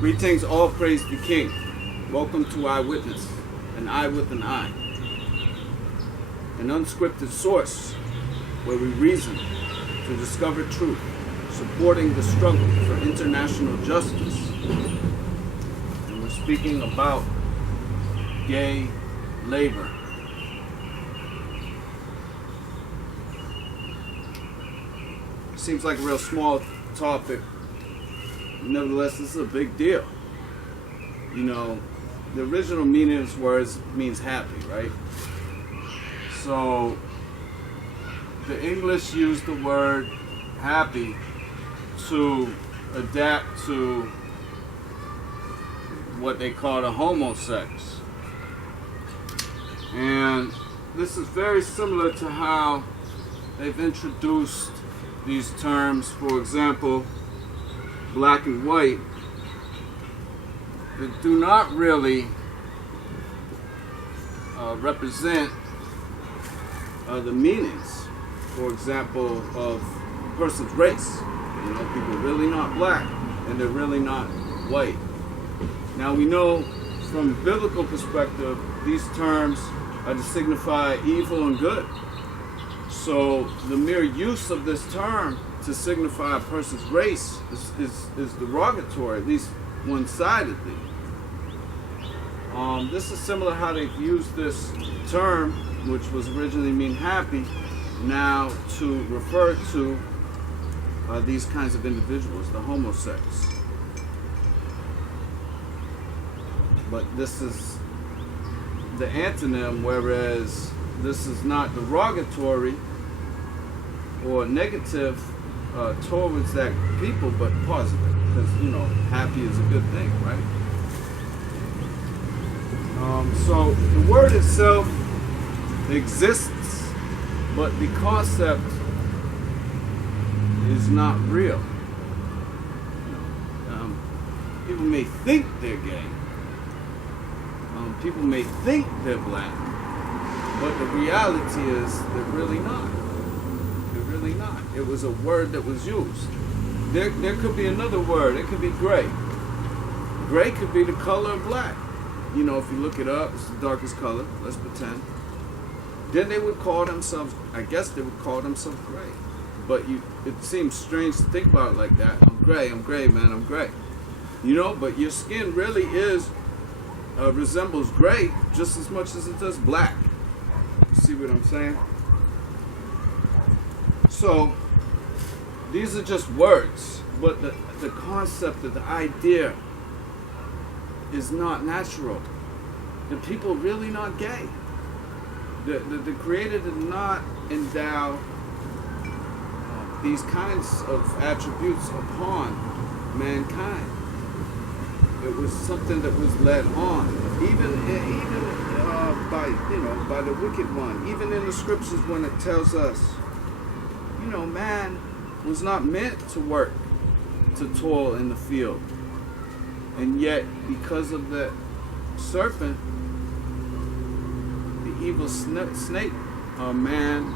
Greetings, all praise the King. Welcome to Eyewitness, an eye with an eye. An unscripted source where we reason to discover truth, supporting the struggle for international justice. And we're speaking about gay labor. Seems like a real small topic. Nevertheless, this is a big deal. You know, the original meaning of this word means happy, right? So, the English used the word happy to adapt to what they call a homosex. And this is very similar to how they've introduced these terms, for example, black and white, that do not really represent the meanings, for example, of a person's race. You know, people are really not black and they're really not white. Now we know from a biblical perspective, these terms are to signify evil and good. So the mere use of this term to signify a person's race is derogatory, at least one-sidedly. This is similar how they've used this term, which was originally mean happy, now to refer to these kinds of individuals, the homosex. But this is the antonym, whereas this is not derogatory or negative towards that people, but positive, because, you know, happy is a good thing, right? So the word itself exists, but the concept is not real. People may think they're gay. People may think they're black, but the reality is they're really not. They're really not. It was a word that was used. There could be another word. It could be gray. Gray could be the color of black. You know, if you look it up, it's the darkest color. Let's pretend. Then they would call themselves, I guess they would call themselves gray. But it seems strange to think about it like that. I'm gray, man, I'm gray. You know, but your skin really resembles gray just as much as it does black. You see what I'm saying? So, these are just words, but the concept of the idea is not natural. The people are really not gay. The Creator did not endow these kinds of attributes upon mankind. It was something that was led on, even by the wicked one. Even in the scriptures, when it tells us, you know, man was not meant to work, to toil in the field, and yet because of the serpent, the evil snake, man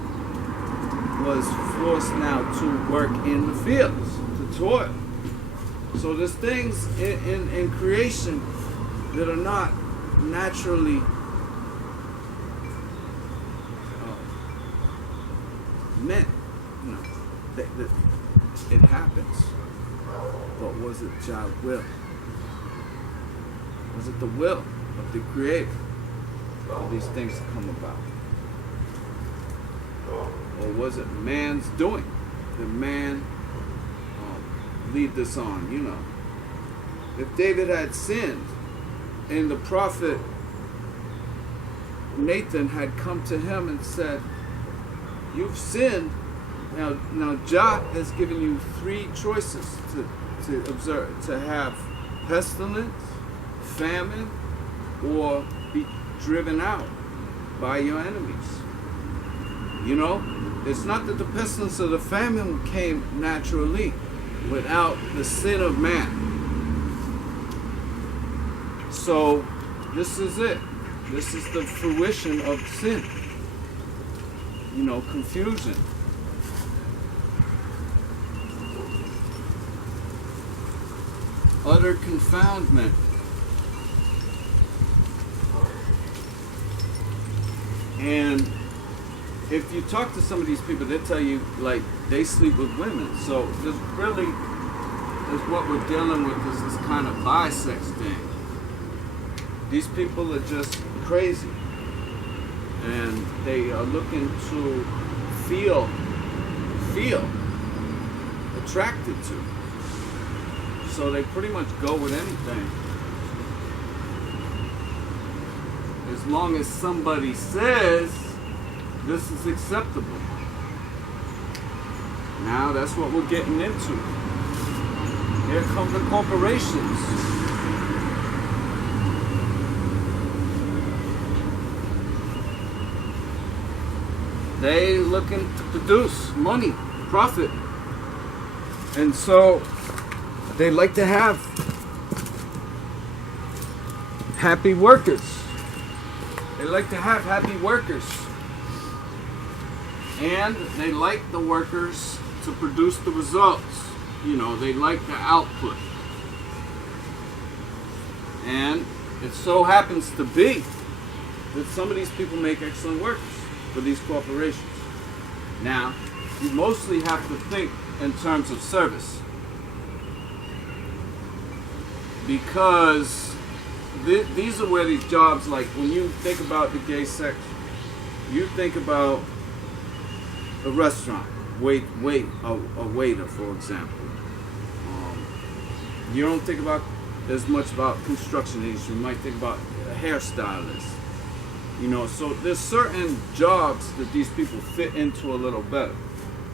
was forced now to work in the fields, to toil. So there's things in creation that are not naturally meant. You know, that it happens. But was it God's will? Was it the will of the Creator for these things to come about? Or was it man's doing? Did man lead this on, you know? If David had sinned and the prophet Nathan had come to him and said, you've sinned, now Jah has given you three choices to observe, to have pestilence, famine, or be driven out by your enemies. You know, it's not that the pestilence or the famine came naturally without the sin of man. So this is it. This is the fruition of sin. You know, confusion. utter confoundment. And if you talk to some of these people, they tell you like they sleep with women. So there's really is what we're dealing with is this kind of bisex thing. These people are just crazy, and they are looking to feel attracted to. So they pretty much go with anything. As long as somebody says this is acceptable. Now that's what we're getting into. Here come the corporations. They looking to produce money, profit. And so they like to have happy workers. They like to have happy workers. And they like the workers to produce the results. You know, they like the output. And it so happens to be that some of these people make excellent workers for these corporations. Now, you mostly have to think in terms of service. Because these are where these jobs, like when you think about the gay sex, you think about a restaurant, a waiter, for example. You don't think about as much about construction industry. You might think about a hairstylist. You know, so there's certain jobs that these people fit into a little better.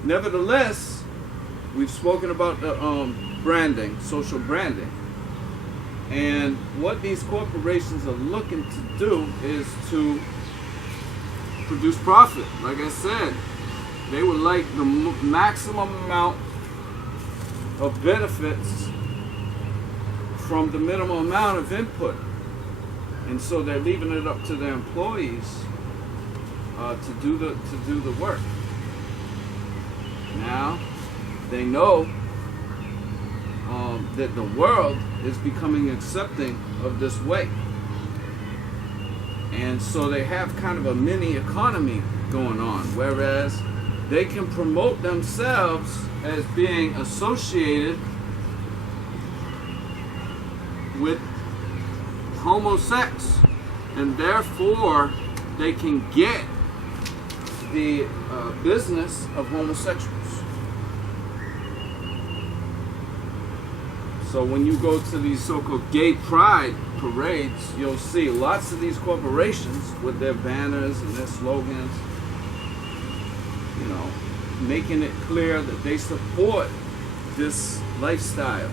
Nevertheless, we've spoken about the branding, social branding. And what these corporations are looking to do is to produce profit. Like I said, they would like the maximum amount of benefits from the minimum amount of input. And so they're leaving it up to their employees to do the work. Now, they know that the world is becoming accepting of this way. And so they have kind of a mini economy going on, whereas they can promote themselves as being associated with homosex, and therefore they can get the business of homosexuals. So when you go to these so-called gay pride parades, you'll see lots of these corporations with their banners and their slogans, you know, making it clear that they support this lifestyle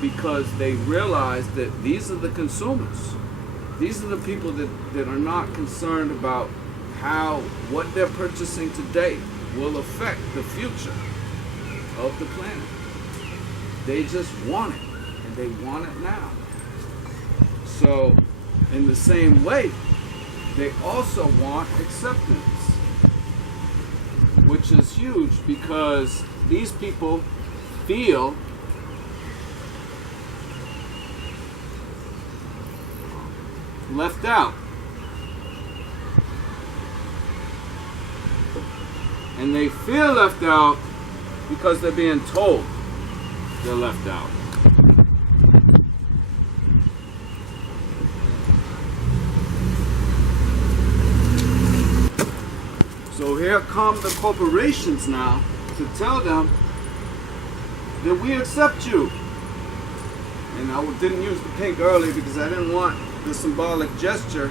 because they realize that these are the consumers. These are the people that are not concerned about what they're purchasing today will affect the future of the planet. They just want it, and they want it now. So, in the same way, they also want acceptance, which is huge because these people feel left out. And they feel left out because they're being told they're left out. So here come the corporations now to tell them that we accept you. And I didn't use the pink earlier because I didn't want the symbolic gesture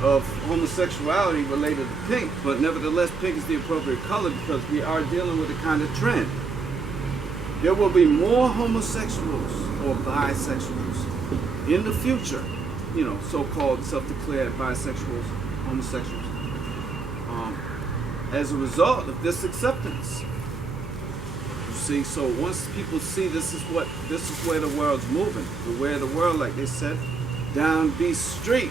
of homosexuality related to pink, but nevertheless pink is the appropriate color because we are dealing with a kind of trend. There will be more homosexuals or bisexuals in the future, you know, so-called self-declared bisexuals, homosexuals, as a result of this acceptance. You see, so once people see this is where the world's moving, where the world, like they said, down Beast Street,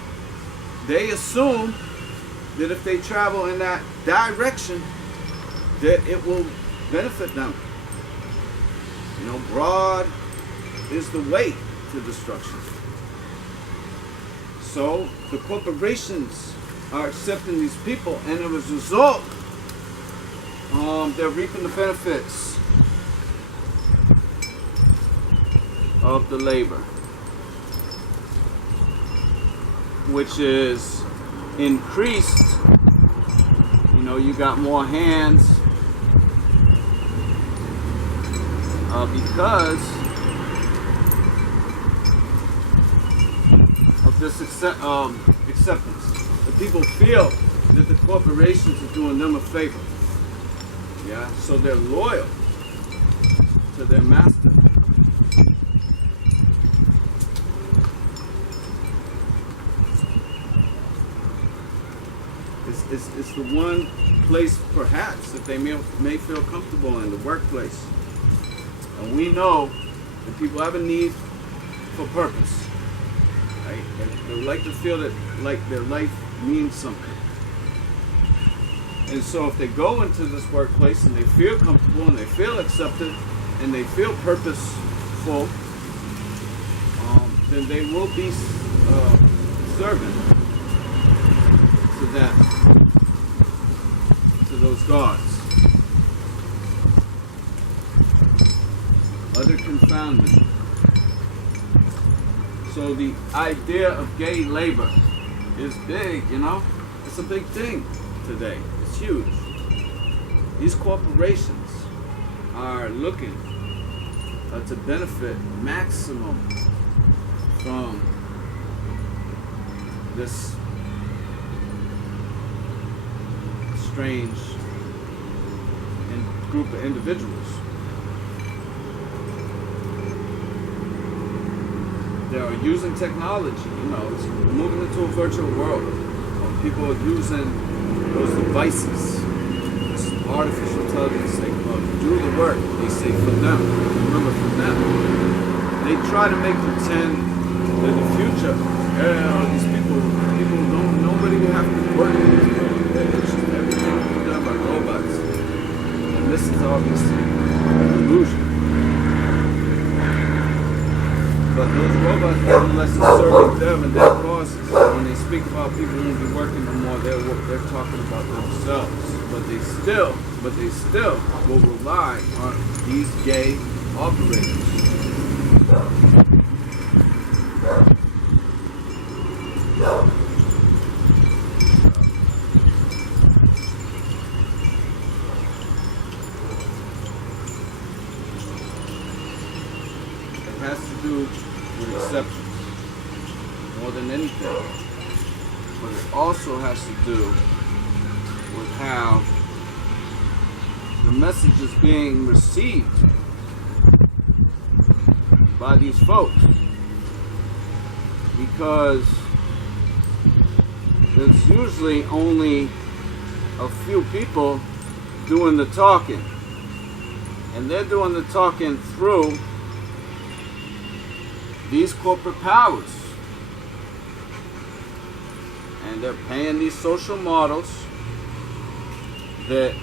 they assume that if they travel in that direction, that it will benefit them. You know, broad is the way. to destruction. So the corporations are accepting these people, and as a result, they're reaping the benefits of the labor, which is increased. You know, you got more hands because of this acceptance. The people feel that the corporations are doing them a favor. Yeah, so they're loyal to their master. It's the one place, perhaps, that they may feel comfortable in, the workplace. And we know that people have a need for purpose. Right? They like to feel that like their life means something. And so if they go into this workplace and they feel comfortable and they feel accepted and they feel purposeful, then they will be serving to those gods. Other confoundment. So the idea of gay labor is big, you know? It's a big thing today. It's huge. These corporations are looking to benefit maximum from this strange group of individuals. They are using technology, you know, it's moving into a virtual world. People are using those devices, this artificial intelligence, they do the work, they say for them, remember for them. They try to make pretend that in the future, these people don't, nobody will have to work. Everything will be done by robots. And this is obviously an illusion. But those robots, nevertheless, are serving them and their causes. When they speak about people who won't be working no more, they're talking about themselves. But they still will rely on these gay operators. It has to do with acceptance more than anything, but it also has to do with how the message is being received by these folks, because there's usually only a few people doing the talking, and they're doing the talking through these corporate powers, and they're paying these social models that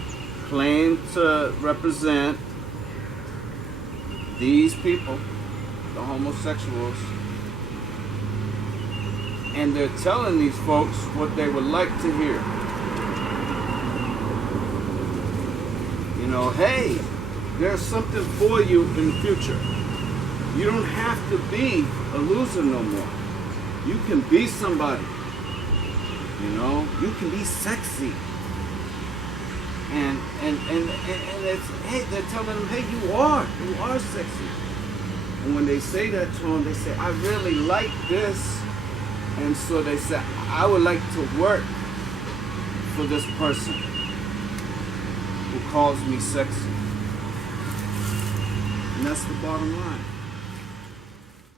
claim to represent these people, the homosexuals, and they're telling these folks what they would like to hear. You know, hey, there's something for you in the future. You don't have to be a loser no more. You can be somebody. You know, you can be sexy. And it's, hey, they're telling them, hey, you are sexy. And when they say that to them, they say, I really like this. And so they say, I would like to work for this person who calls me sexy. And that's the bottom line.